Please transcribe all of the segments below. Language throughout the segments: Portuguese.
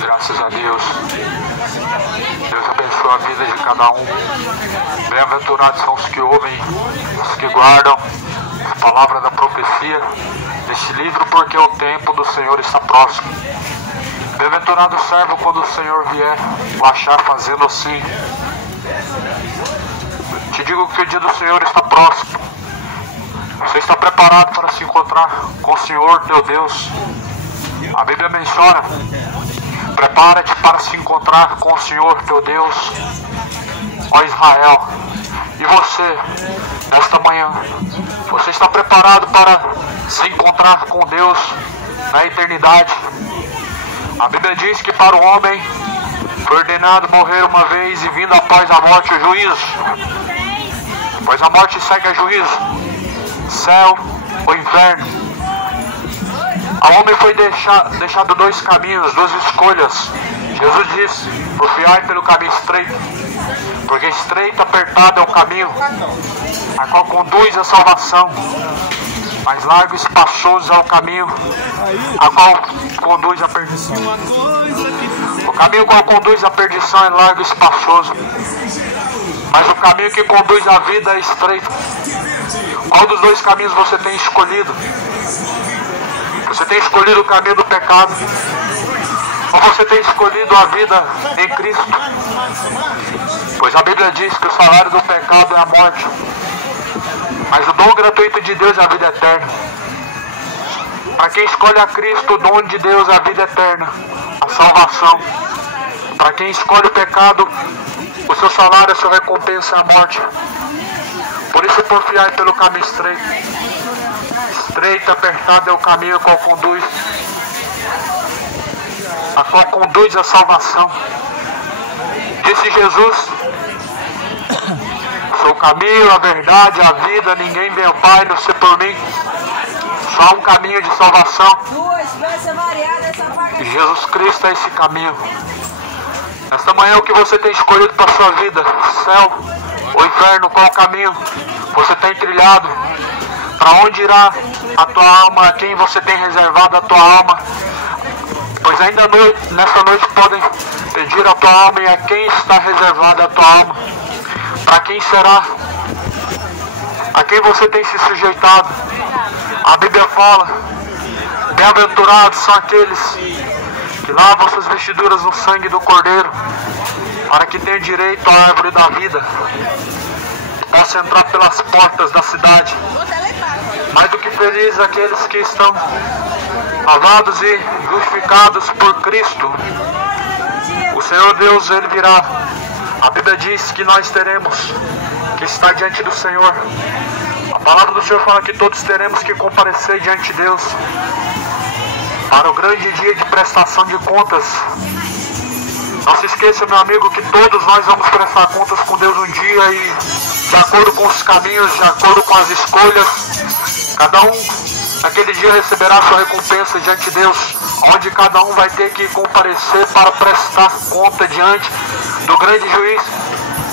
Graças a Deus. Deus abençoe a vida de cada um. Bem-aventurados são os que ouvem, os que guardam a palavra da profecia deste livro, porque o tempo do Senhor está próximo. Bem-aventurado o servo quando o Senhor vier o achar fazendo assim. Te digo que o dia do Senhor está próximo. Você está preparado para se encontrar com o Senhor teu Deus? A Bíblia menciona: prepara-te para se encontrar com o Senhor teu Deus, ó Israel. E você, nesta manhã, você está preparado para se encontrar com Deus na eternidade? A Bíblia diz que para o homem foi ordenado morrer uma vez e vindo após a morte o juízo. Pois a morte segue a juízo, céu ou inferno. Ao homem foi deixado dois caminhos, duas escolhas. Jesus disse: confiai pelo caminho estreito, porque estreito e apertado é o caminho a qual conduz à salvação, mas largo e espaçoso é o caminho a qual conduz à perdição. O caminho qual conduz à perdição é largo e espaçoso, mas o caminho que conduz à vida é estreito. Qual dos dois caminhos você tem escolhido? Você tem escolhido o caminho do pecado, ou você tem escolhido a vida em Cristo? Pois a Bíblia diz que o salário do pecado é a morte, mas o dom gratuito de Deus é a vida eterna. Para quem escolhe a Cristo, o dom de Deus é a vida eterna, a salvação. Para quem escolhe o pecado, o seu salário, a sua recompensa é a morte. Por isso, confiai pelo caminho estreito. Estreito, apertado é o caminho a qual conduz à salvação. Disse Jesus: sou o caminho, a verdade, a vida, ninguém vem ao Pai, não sei por mim. Só há um caminho de salvação, e Jesus Cristo é esse caminho. Nesta manhã, o que você tem escolhido para a sua vida? Céu ou inferno? Qual o caminho você tem trilhado? Para onde irá a tua alma? A quem você tem reservado a tua alma? Pois ainda nessa noite podem pedir a tua alma, e a quem está reservada a tua alma? Para quem será? A quem você tem se sujeitado? A Bíblia fala: bem-aventurados são aqueles que lavam suas vestiduras no sangue do Cordeiro, para que tenham direito à árvore da vida, e possam entrar pelas portas da cidade. Mais do que felizes aqueles que estão lavados e justificados por Cristo. O Senhor Deus, Ele virá. A Bíblia diz que nós teremos que estar diante do Senhor. A palavra do Senhor fala que todos teremos que comparecer diante de Deus para o grande dia de prestação de contas. Não se esqueça, meu amigo, que todos nós vamos prestar contas com Deus um dia, e de acordo com os caminhos, de acordo com as escolhas, cada um naquele dia receberá sua recompensa diante de Deus, onde cada um vai ter que comparecer para prestar conta diante do grande juiz.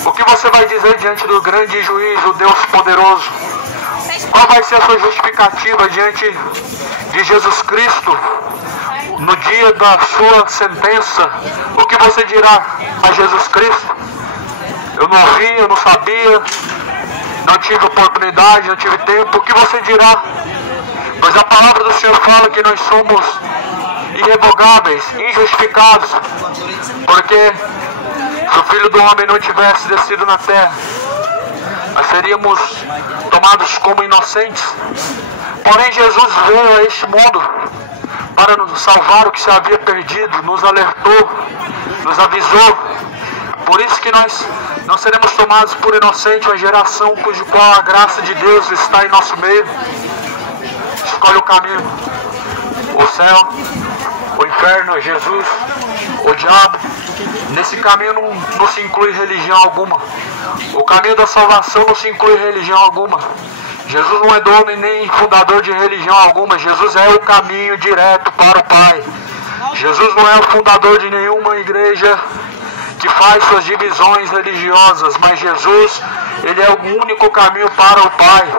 O que você vai dizer diante do grande juiz, o Deus poderoso? Qual vai ser a sua justificativa diante de Jesus Cristo no dia da sua sentença? O que você dirá a Jesus Cristo? Eu não ouvi, eu não sabia, não tive oportunidade, não tive tempo. O que você dirá? Pois a palavra do Senhor fala que nós somos irrevogáveis, injustificados, porque se o Filho do Homem não tivesse descido na terra, nós seríamos tomados como inocentes. Porém, Jesus veio a este mundo para nos salvar o que se havia perdido, nos alertou, nos avisou. Por isso que nós não seremos tomados por inocente, uma geração cujo qual a graça de Deus está em nosso meio. Escolhe o caminho: o céu, o inferno, Jesus, o diabo. Nesse caminho não se inclui religião alguma. O caminho da salvação não se inclui religião alguma. Jesus não é dono e nem fundador de religião alguma. Jesus é o caminho direto para o Pai. Jesus não é o fundador de nenhuma igreja que faz suas divisões religiosas, mas Jesus, Ele é o único caminho para o Pai.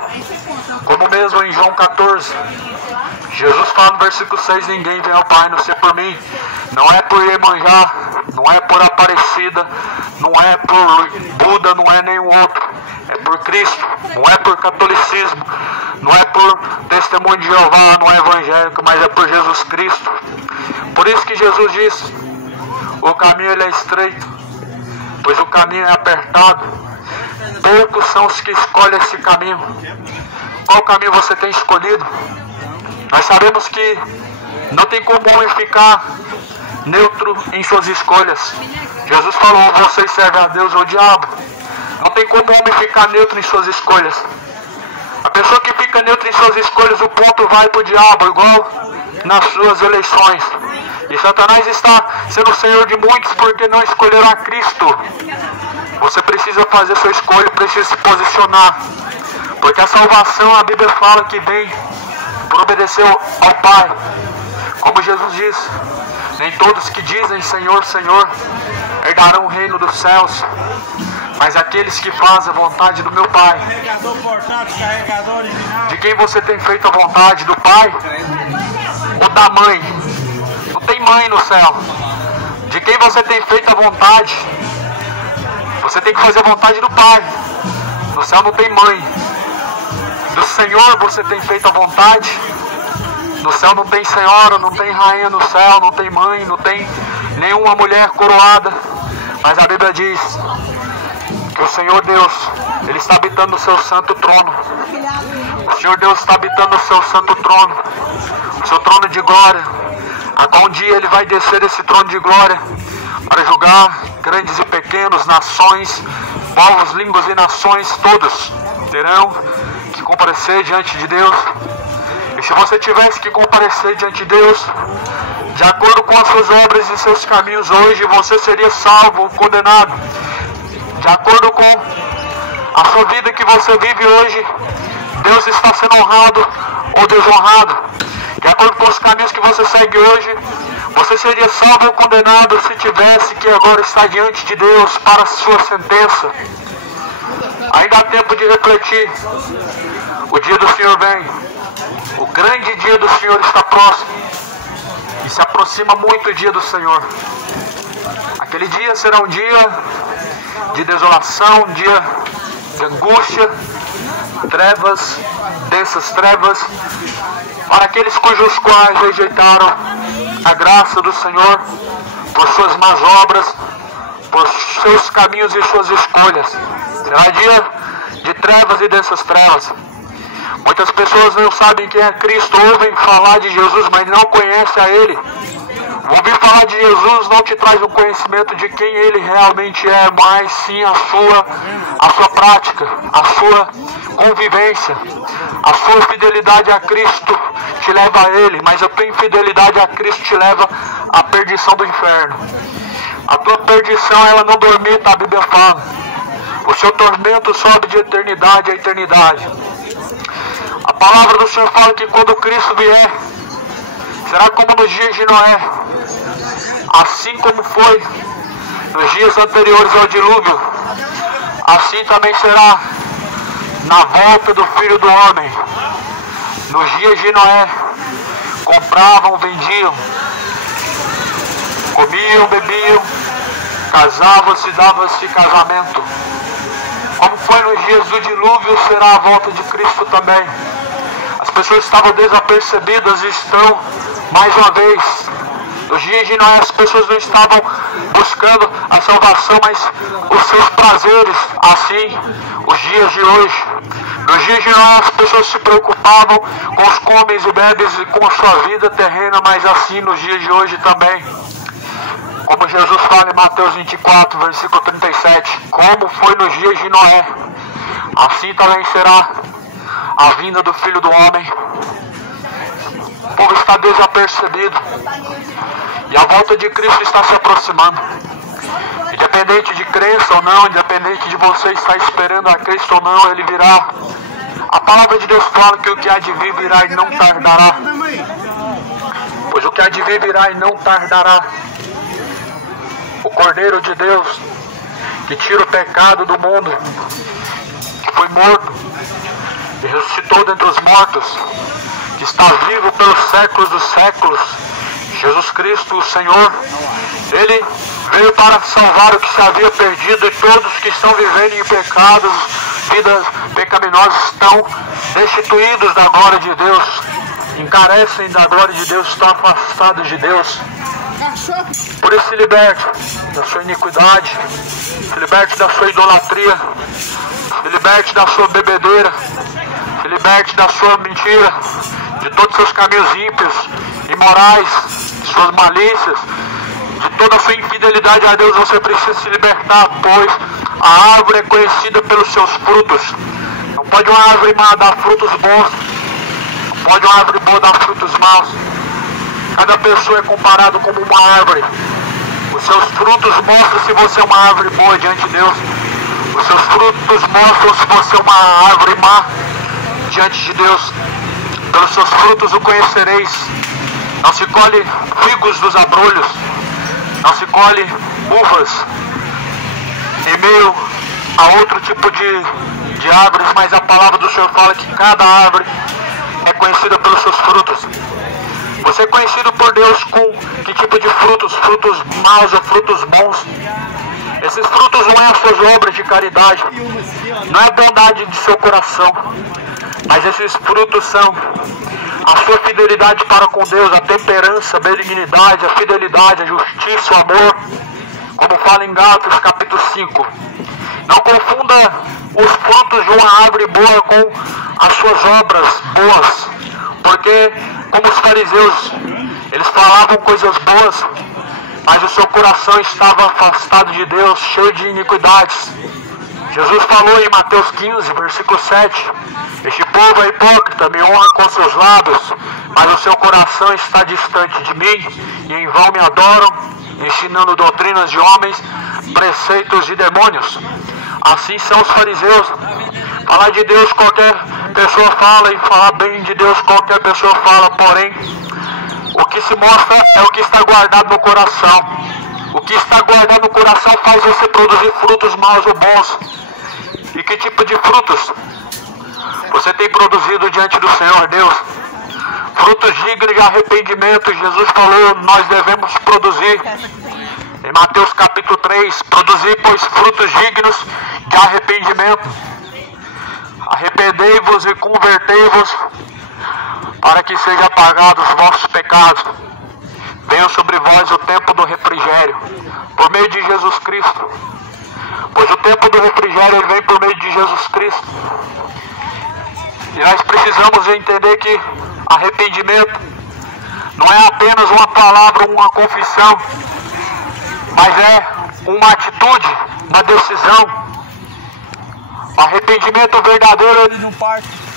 Como mesmo em João 14, Jesus fala no versículo 6, ninguém vem ao Pai, não ser por mim. Não é por Iemanjá, não é por Aparecida, não é por Buda, não é nenhum outro. É por Cristo, não é por catolicismo, não é por testemunho de Jeová, não é evangélico, mas é por Jesus Cristo. Por isso que Jesus diz, o caminho ele é estreito, pois o caminho é apertado. Poucos são os que escolhem esse caminho. Qual caminho você tem escolhido? Nós sabemos que não tem como o homem ficar neutro em suas escolhas. Jesus falou, vocês servem a Deus ou ao diabo. Não tem como o homem ficar neutro em suas escolhas. A pessoa que fica neutra em suas escolhas, o ponto vai para o diabo, igual nas suas eleições. E Satanás está sendo o senhor de muitos porque não escolheram a Cristo. Você precisa fazer sua escolha, precisa se posicionar. Porque a salvação, a Bíblia fala que vem por obedecer ao Pai. Como Jesus diz, nem todos que dizem Senhor, Senhor, herdarão o reino dos céus, mas aqueles que fazem a vontade do meu Pai. De quem você tem feito a vontade? Do Pai ou da mãe? Não tem mãe no céu. De quem você tem feito a vontade? Você tem que fazer a vontade do Pai. No céu não tem mãe. Do Senhor você tem feito a vontade. No céu não tem senhora, não tem rainha no céu, não tem mãe, não tem nenhuma mulher coroada. Mas a Bíblia diz que o Senhor Deus, Ele está habitando o seu santo trono. O Senhor Deus está habitando o seu santo trono, o seu trono de glória. Um dia Ele vai descer esse trono de glória para julgar grandes e pequenos, nações, povos, línguas e nações, todos terão que comparecer diante de Deus. E se você tivesse que comparecer diante de Deus, de acordo com as suas obras e seus caminhos hoje, você seria salvo ou condenado. De acordo com a sua vida que você vive hoje, Deus está sendo honrado ou desonrado. De acordo com os caminhos que você segue hoje, você seria salvo ou condenado se tivesse que agora estar diante de Deus para a sua sentença. Ainda há tempo de refletir. O dia do Senhor vem. O grande dia do Senhor está próximo. E se aproxima muito o dia do Senhor. Aquele dia será um dia de desolação, um dia de angústia, trevas, densas trevas, para aqueles cujos quais rejeitaram a graça do Senhor por suas más obras, por seus caminhos e suas escolhas. Será dia de trevas e densas trevas. Muitas pessoas não sabem quem é Cristo, ouvem falar de Jesus, mas não conhecem a Ele. Ouvir falar de Jesus não te traz um conhecimento de quem Ele realmente é, mas sim a sua prática, a sua convivência, a sua fidelidade a Cristo te leva a Ele, mas a tua infidelidade a Cristo te leva à perdição do inferno. A tua perdição, ela não dormita, a Bíblia fala. O seu tormento sobe de eternidade a eternidade. A palavra do Senhor fala que quando Cristo vier, será como nos dias de Noé, assim como foi nos dias anteriores ao dilúvio, assim também será na volta do Filho do Homem. Nos dias de Noé, compravam, vendiam, comiam, bebiam, casavam-se, davam-se casamento. Como foi nos dias do dilúvio, será a volta de Cristo também. As pessoas estavam desapercebidas e estão, mais uma vez, nos dias de Noé, as pessoas não estavam buscando a salvação, mas os seus prazeres. Assim, os dias de hoje. Nos dias de Noé, as pessoas se preocupavam com os comes e bebes e com a sua vida terrena, mas assim nos dias de hoje também. Como Jesus fala em Mateus 24, versículo 37, como foi nos dias de Noé, assim também será a vinda do Filho do Homem. O povo está desapercebido e a volta de Cristo está se aproximando. Independente de crença ou não, independente de você estar esperando a Cristo ou não, Ele virá. A palavra de Deus fala que o que há de vir virá e não tardará. Pois o que há de vir virá e não tardará. O Cordeiro de Deus, que tira o pecado do mundo, que foi morto e ressuscitou dentre os mortos, que está vivo pelos séculos dos séculos, Jesus Cristo, o Senhor, Ele veio para salvar o que se havia perdido, e todos que estão vivendo em pecados, vidas pecaminosas, estão destituídos da glória de Deus, encarecem da glória de Deus, estão afastados de Deus. Por isso se liberte da sua iniquidade, se liberte da sua idolatria, se liberte da sua bebedeira, se liberte da sua mentira, de todos os seus caminhos ímpios, imorais, de suas malícias, de toda a sua infidelidade a Deus. Você precisa se libertar, pois a árvore é conhecida pelos seus frutos. Não pode uma árvore má dar frutos bons, não pode uma árvore boa dar frutos maus. Cada pessoa é comparado como uma árvore. Os seus frutos mostram se você é uma árvore boa diante de Deus. Os seus frutos mostram se você é uma árvore má diante de Deus. Pelos seus frutos o conhecereis. Não se colhe figos dos abrolhos, não se colhe uvas em meio a outro tipo de árvores, mas a palavra do Senhor fala que cada árvore é conhecida pelos seus frutos. Você é conhecido por Deus com que tipo de frutos? Frutos maus ou frutos bons? Esses frutos não é as suas obras de caridade, não é a bondade de seu coração, mas esses frutos são a sua fidelidade para com Deus, a temperança, a benignidade, a fidelidade, a justiça, o amor, como fala em Gálatas capítulo 5. Não confunda os frutos de uma árvore boa com as suas obras boas, porque como os fariseus, eles falavam coisas boas, mas o seu coração estava afastado de Deus, cheio de iniquidades. Jesus falou em Mateus 15, versículo 7, este povo é hipócrita, me honra com seus lábios, mas o seu coração está distante de mim, e em vão me adoram, ensinando doutrinas de homens, preceitos de demônios. Assim são os fariseus. Falar de Deus qualquer pessoa fala, e falar bem de Deus qualquer pessoa fala, porém, o que se mostra é o que está guardado no coração. O que está guardado no coração faz você produzir frutos maus ou bons. E que tipo de frutos você tem produzido diante do Senhor Deus? Frutos dignos de arrependimento. Jesus falou, nós devemos produzir. Em Mateus capítulo 3, produzir, pois, frutos dignos de arrependimento. Arrependei-vos e convertei-vos, para que sejam apagados os vossos pecados. Venha sobre vós o tempo do refrigério, por meio de Jesus Cristo. Pois o tempo do refrigério ele vem por meio de Jesus Cristo. E nós precisamos entender que arrependimento não é apenas uma palavra, uma confissão, mas é uma atitude, uma decisão. O arrependimento verdadeiro ele não parte.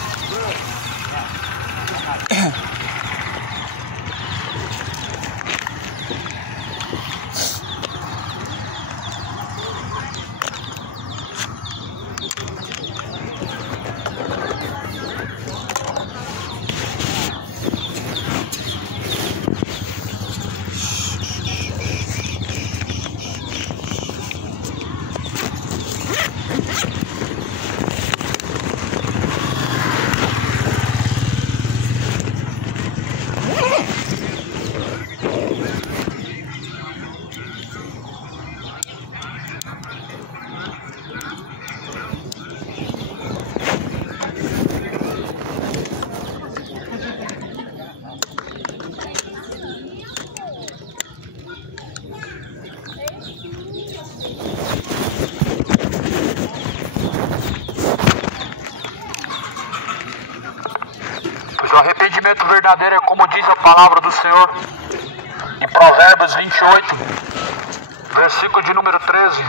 O arrependimento verdadeiro é como diz a palavra do Senhor em Provérbios 28, versículo de número 13.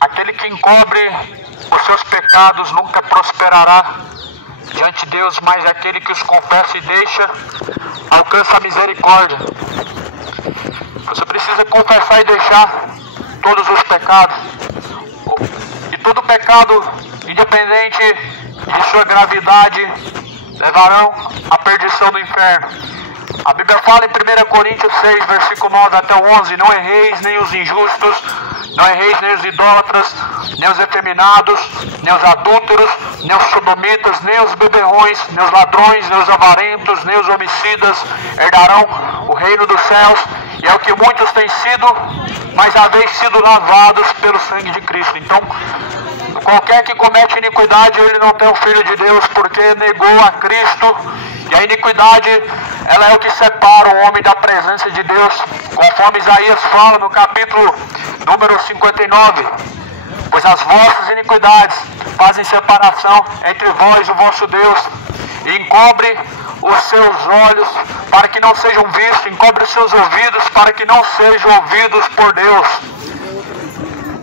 Aquele que encobre os seus pecados nunca prosperará diante de Deus, mas aquele que os confessa e deixa alcança a misericórdia. Você precisa confessar e deixar. todos os pecados. E todo pecado, independente de sua gravidade, levarão à perdição do inferno. A Bíblia fala em 1 Coríntios 6, versículo 9 até o 11, não erreis nem os injustos, não erreis nem os idólatras, nem os efeminados, nem os adúlteros, nem os sodomitas, nem os beberrões, nem os ladrões, nem os avarentos, nem os homicidas herdarão o reino dos céus. E é o que muitos têm sido, mas haveis sido lavados pelo sangue de Cristo. Então, qualquer que comete iniquidade, ele não tem o Filho de Deus, porque negou a Cristo. E a iniquidade, ela é o que separa o homem da presença de Deus, conforme Isaías fala no capítulo número 59. Pois as vossas iniquidades fazem separação entre vós e o vosso Deus, e encobre os seus olhos para que não sejam vistos, encobre os seus ouvidos para que não sejam ouvidos por Deus.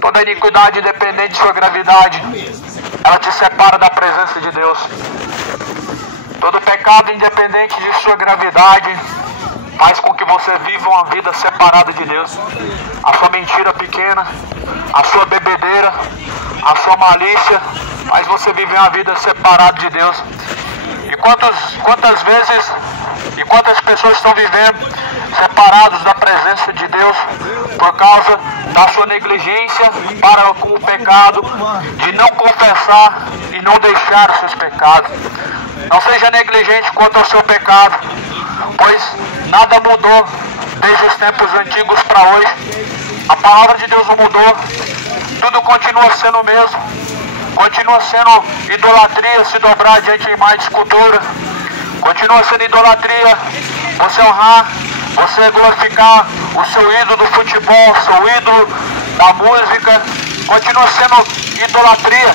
Toda iniquidade, independente de sua gravidade, ela te separa da presença de Deus. Todo pecado, independente de sua gravidade, faz com que você viva uma vida separada de Deus. A sua mentira pequena, a sua bebedeira, a sua malícia, faz você viver uma vida separada de Deus. E quantas vezes e quantas pessoas estão vivendo separados da presença de Deus por causa da sua negligência para com o pecado, de não confessar e não deixar os seus pecados. Não seja negligente quanto ao seu pecado, pois nada mudou desde os tempos antigos para hoje. A palavra de Deus não mudou, tudo continua sendo o mesmo. Continua sendo idolatria se dobrar diante de imagem de escultura. Continua sendo idolatria você honrar, você glorificar o seu ídolo do futebol, o seu ídolo da música. Continua sendo idolatria.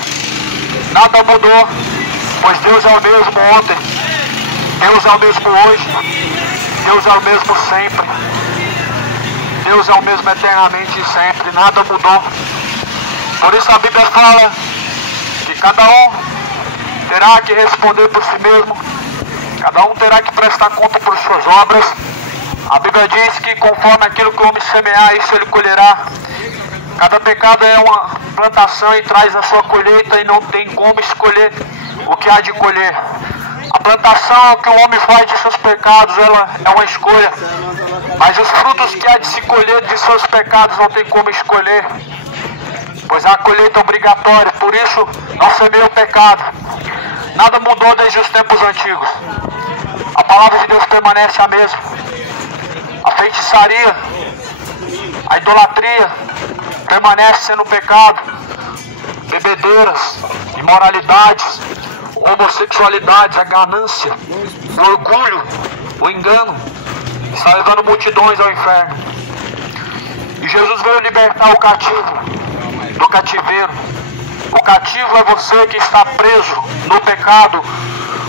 Nada mudou, pois Deus é o mesmo ontem, Deus é o mesmo hoje, Deus é o mesmo sempre, Deus é o mesmo eternamente e sempre. Nada mudou. Por isso a Bíblia fala que cada um terá que responder por si mesmo, cada um terá que prestar conta por suas obras. A Bíblia diz que conforme aquilo que o homem semear, isso ele colherá. Cada pecado é uma plantação e traz a sua colheita, e não tem como escolher o que há de colher. A plantação que o homem faz de seus pecados, ela é uma escolha, mas os frutos que há de se colher de seus pecados não tem como escolher, pois a colheita é obrigatória. Por isso, não semeia o pecado. Nada mudou desde os tempos antigos. A palavra de Deus permanece a mesma. A feitiçaria, a idolatria permanece sendo pecado. Bebedeiras, imoralidades, homossexualidade, a ganância, o orgulho, o engano, está levando multidões ao inferno. E Jesus veio libertar o cativo do cativeiro. O cativo é você que está preso no pecado,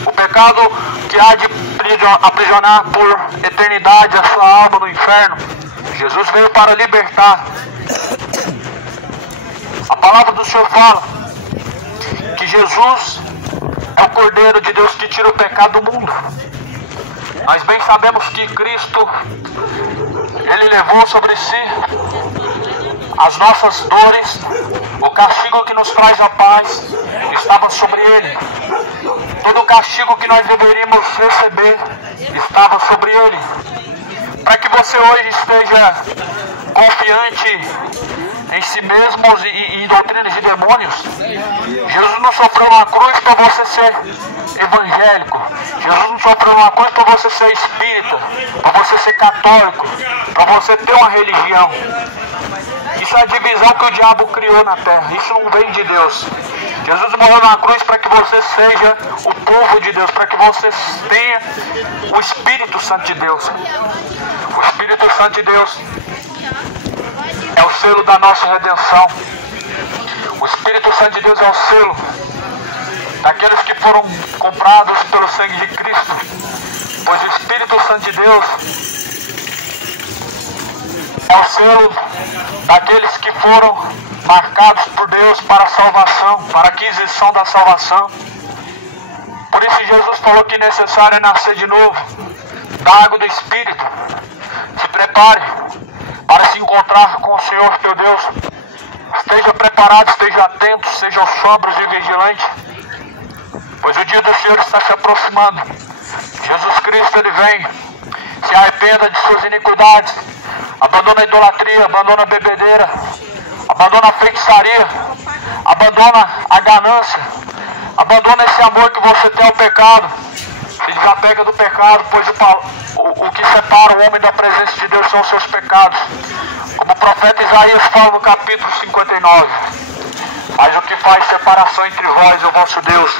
o pecado que há de aprisionar por eternidade a sua alma no inferno. Jesus veio para libertar. A palavra do Senhor fala que Jesus é o Cordeiro de Deus que tira o pecado do mundo. Nós bem sabemos que Cristo, Ele levou sobre si as nossas dores, o castigo que nos traz a paz estava sobre Ele. Todo o castigo que nós deveríamos receber estava sobre Ele. Para que você hoje esteja confiante em si mesmo e em doutrinas de demônios, Jesus não sofreu na cruz para você ser evangélico. Jesus não sofreu na cruz para você ser espírita, para você ser católico, para você ter uma religião. Isso é a divisão que o diabo criou na terra. Isso não vem de Deus. Jesus morreu na cruz para que você seja o povo de Deus, para que você tenha o Espírito Santo de Deus. O Espírito Santo de Deus é o selo da nossa redenção. O Espírito Santo de Deus é o selo daqueles que foram comprados pelo sangue de Cristo. Pois o Espírito Santo de Deus é o selo daqueles que foram marcados por Deus para a salvação, para a aquisição da salvação. Por isso Jesus falou que necessário é nascer de novo da água do Espírito. Se prepare para se encontrar com o Senhor teu Deus. Esteja preparado, esteja atento, sejam sóbrios e vigilantes, pois o dia do Senhor está se aproximando. Jesus Cristo, Ele vem. Se arrependa de suas iniquidades, abandona a idolatria, abandona a bebedeira, abandona a feitiçaria, abandona a ganância, abandona esse amor que você tem ao pecado. Se desapega do pecado, pois o que separa o homem da presença de Deus são os seus pecados. Como o profeta Isaías fala no capítulo 59. Mas o que faz separação entre vós e o vosso Deus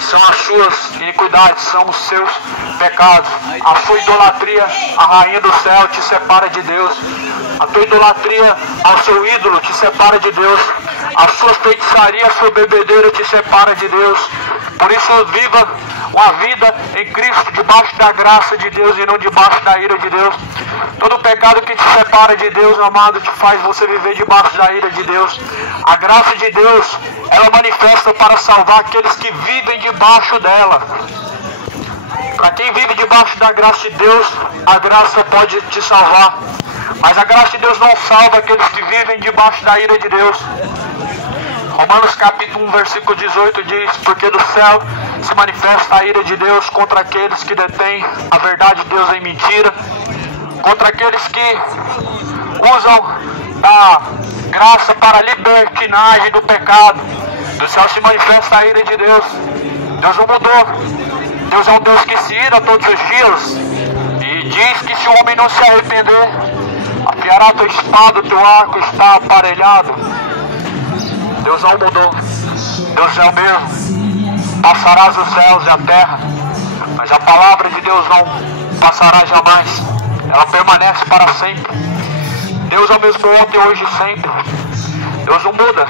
são as suas iniquidades, são os seus pecados. A sua idolatria, a rainha do céu, te separa de Deus. A tua idolatria ao seu ídolo te separa de Deus. A sua feitiçaria, a sua bebedeira te separa de Deus. Por isso viva uma vida em Cristo, debaixo da graça de Deus e não debaixo da ira de Deus. Todo pecado que te separa de Deus, amado, te faz você viver debaixo da ira de Deus. A graça de Deus, ela manifesta para salvar aqueles que vivem debaixo dela. Para quem vive debaixo da graça de Deus, a graça pode te salvar. Mas a graça de Deus não salva aqueles que vivem debaixo da ira de Deus. Romanos capítulo 1, versículo 18 diz: porque do céu se manifesta a ira de Deus contra aqueles que detêm a verdade de Deus em mentira, contra aqueles que usam a graça para a libertinagem do pecado. Do céu se manifesta a ira de Deus. Deus não mudou. Deus é um Deus que se ira todos os dias e diz que se o homem não se arrepender, afiará a tua espada, o teu arco está aparelhado. Deus não mudou. Deus é o mesmo. Passarás os céus e a terra, mas a palavra de Deus não passará jamais. Ela permanece para sempre. Deus é o mesmo ontem, hoje e sempre. Deus não muda.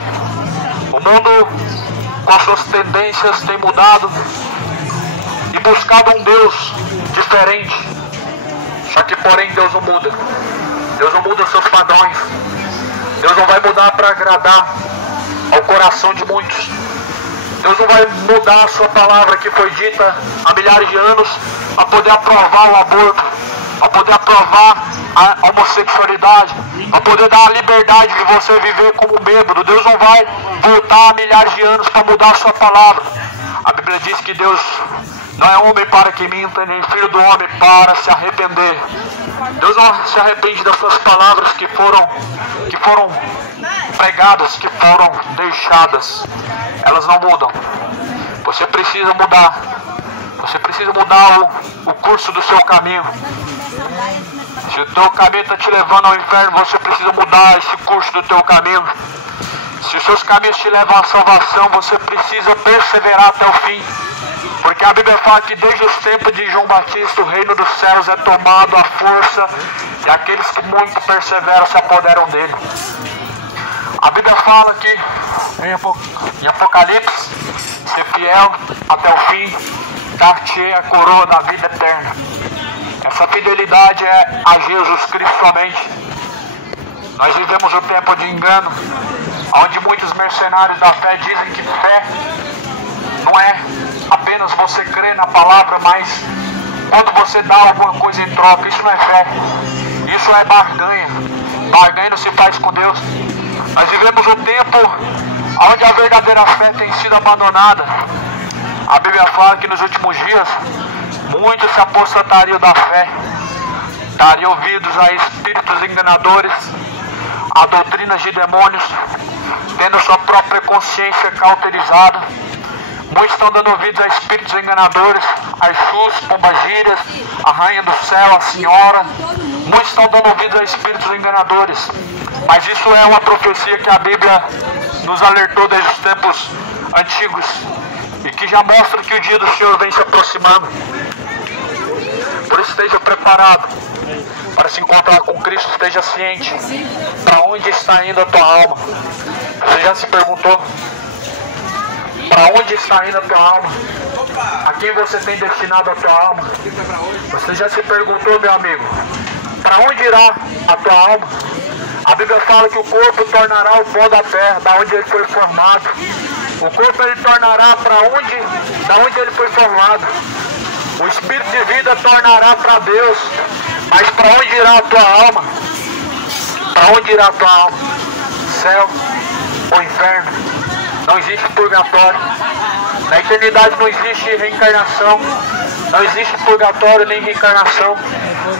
O mundo, com as suas tendências, tem mudado e buscado um Deus diferente. Só que, porém, Deus não muda. Deus não muda os seus padrões. Deus não vai mudar para agradar ao coração de muitos. Deus não vai mudar a sua palavra que foi dita há milhares de anos a poder aprovar o aborto, a poder aprovar a homossexualidade, a poder dar a liberdade de você viver como um bêbado. Deus não vai voltar há milhares de anos para mudar a sua palavra. A Bíblia diz que Deus não é homem para que minta, nem filho do homem para se arrepender. Deus não se arrepende das suas palavras que foram pregadas, que foram deixadas. Elas não mudam. Você precisa mudar. Você precisa mudar o curso do seu caminho. Se o teu caminho está te levando ao inferno, você precisa mudar esse curso do teu caminho. Se os seus caminhos te levam à salvação, você precisa perseverar até o fim. Porque a Bíblia fala que desde os tempos de João Batista, o reino dos céus é tomado à força e aqueles que muito perseveram se apoderam dele. A Bíblia fala que em Apocalipse, ser fiel até o fim, dar-te a coroa da vida eterna. Essa fidelidade é a Jesus Cristo somente. Nós vivemos um tempo de engano, onde muitos mercenários da fé dizem que fé não é apenas você crer na palavra, mas quando você dá alguma coisa em troca. Isso não é fé, isso é barganha. Barganha não se faz com Deus. Nós vivemos um tempo onde a verdadeira fé tem sido abandonada. A Bíblia fala que nos últimos dias muitos se apostatariam da fé, dariam ouvidos a espíritos enganadores, a doutrinas de demônios, tendo sua própria consciência cauterizada. Muitos estão dando ouvidos a espíritos enganadores, a Exus, Pombagírias, a Rainha do Céu, a Senhora. Muitos estão dando ouvidos a espíritos enganadores. Mas isso é uma profecia que a Bíblia nos alertou desde os tempos antigos e que já mostra que o dia do Senhor vem se aproximando. Por isso esteja preparado para se encontrar com Cristo, esteja ciente para onde está indo a tua alma. Você já se perguntou? Para onde está indo a tua alma? A quem você tem destinado a tua alma? Você já se perguntou, meu amigo? Para onde irá a tua alma? A Bíblia fala que o corpo tornará o pó da terra, da onde ele foi formado. O corpo ele tornará para onde, da onde ele foi formado. O espírito de vida tornará para Deus. Mas para onde irá a tua alma? Para onde irá a tua alma? céu ou inferno. Não existe purgatório. Na eternidade não existe reencarnação. Não existe purgatório nem reencarnação.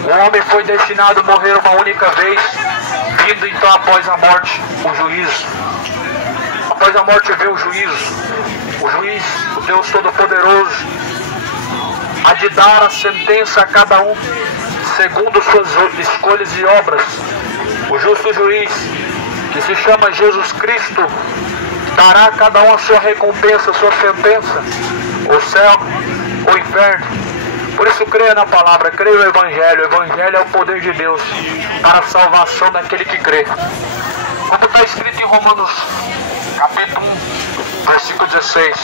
O homem foi destinado a morrer uma única vez, vindo então após a morte o juízo. Após a morte veio o juízo. O juiz, o Deus Todo-Poderoso, há de dar a sentença a cada um segundo suas escolhas e obras. O justo juiz, que se chama Jesus Cristo, dará a cada um a sua recompensa, a sua sentença, o céu, o inferno. Por isso creia na palavra, creia no Evangelho. O Evangelho é o poder de Deus para a salvação daquele que crê. Como está escrito em Romanos capítulo 1, versículo 16.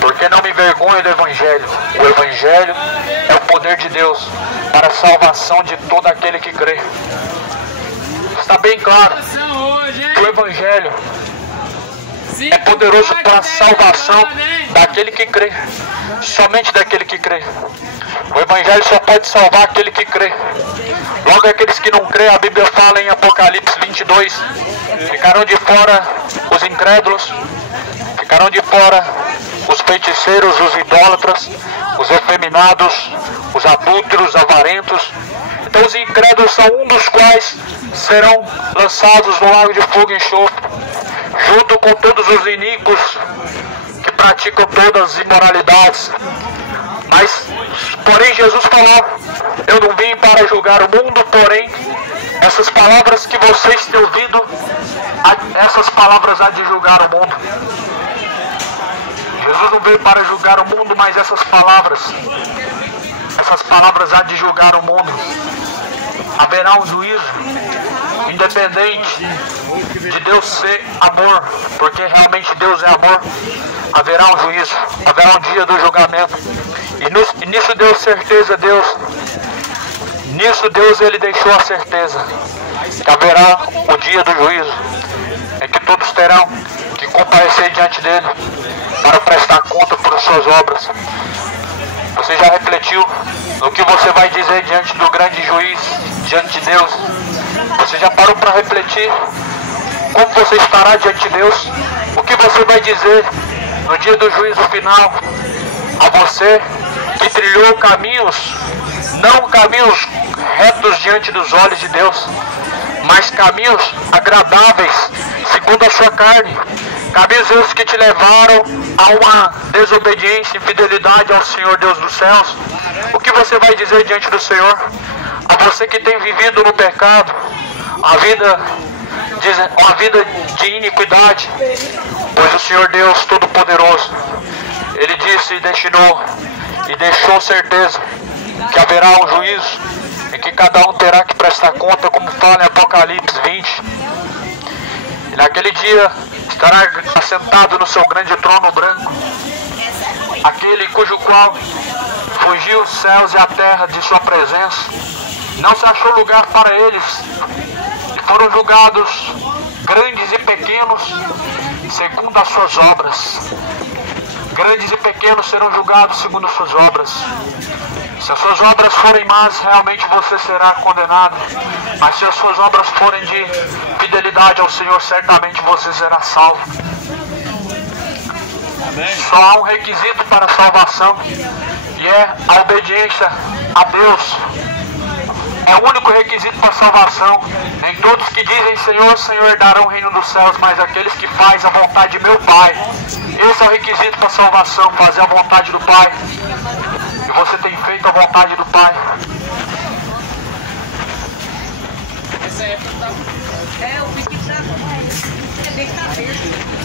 Porque não me envergonho do Evangelho. O Evangelho é o poder de Deus para a salvação de todo aquele que crê. Está bem claro que o Evangelho é poderoso para a salvação daquele que crê. Somente daquele que crê. O Evangelho só pode salvar aquele que crê. Logo aqueles que não crê, a Bíblia fala em Apocalipse 22, ficarão de fora os incrédulos, ficarão de fora os feiticeiros, os idólatras, os efeminados, os adúlteros, os avarentos. Então os incrédulos são um dos quais serão lançados no lago de fogo e enxofre, junto com todos os iníquos que praticam todas as imoralidades. Mas, porém, Jesus falou: eu não vim para julgar o mundo, porém, essas palavras que vocês têm ouvido, essas palavras há de julgar o mundo. Jesus não veio para julgar o mundo, mas essas palavras há de julgar o mundo. Haverá um juízo, independente de Deus ser amor, porque realmente Deus é amor. Haverá um juízo, haverá um dia do julgamento. E nisso deu certeza Deus. Nisso Deus ele deixou a certeza que haverá o dia do juízo, em que todos terão que comparecer diante dele para prestar conta por suas obras. Você já refletiu no que você vai dizer diante do grande juiz, diante de Deus? Você já parou para refletir como você estará diante de Deus? O que você vai dizer no dia do juízo final a você que trilhou caminhos, não caminhos retos diante dos olhos de Deus, mas caminhos agradáveis segundo a sua carne, caminhos esses que te levaram a uma desobediência, infidelidade ao Senhor Deus dos céus? O que você vai dizer diante do Senhor? A você que tem vivido no pecado, uma vida de iniquidade, pois o Senhor Deus Todo-Poderoso, Ele disse e deixou certeza que haverá um juízo em que cada um terá que prestar conta, como fala em Apocalipse 20. E naquele dia estará assentado no seu grande trono branco, aquele cujo qual fugiu os céus e a terra de sua presença, não se achou lugar para eles, e foram julgados grandes e pequenos segundo as suas obras. Grandes e pequenos serão julgados segundo as suas obras. Se as suas obras forem más, realmente você será condenado. Mas se as suas obras forem de fidelidade ao Senhor, certamente você será salvo. Só há um requisito para a salvação, e é a obediência a Deus. É o único requisito para a salvação. Nem todos que dizem Senhor, Senhor herdarão o reino dos céus, mas aqueles que fazem a vontade de meu Pai. Esse é o requisito para a salvação, fazer a vontade do Pai. E você tem feito a vontade do Pai. O pique é bem cabeça.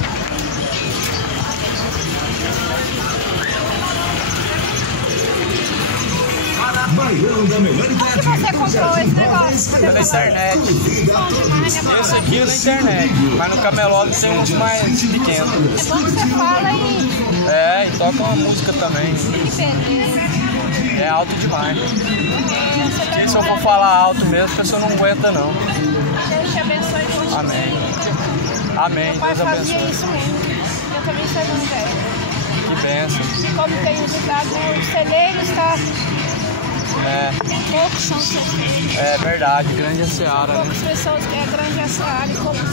Bailão da melhor idade. Onde você comprou esse negócio? Pela internet. Esse aqui é na internet, mas no Camelot tem uns mais pequenos. É bom que você fala aí. E toca uma música também. É alto demais. E se eu for falar alto mesmo, a pessoa não aguenta não. Deus te abençoe e continue. Amém. Amém. Meu pai Deus fazia abençoe. isso mesmo. Eu também sou evangélica. Que bênção. E como tem o ditado, né? O celeiro está... Poucos são os seus filhos. É verdade, grande a seara, né? Poucas pessoas que é grande a seara e poucos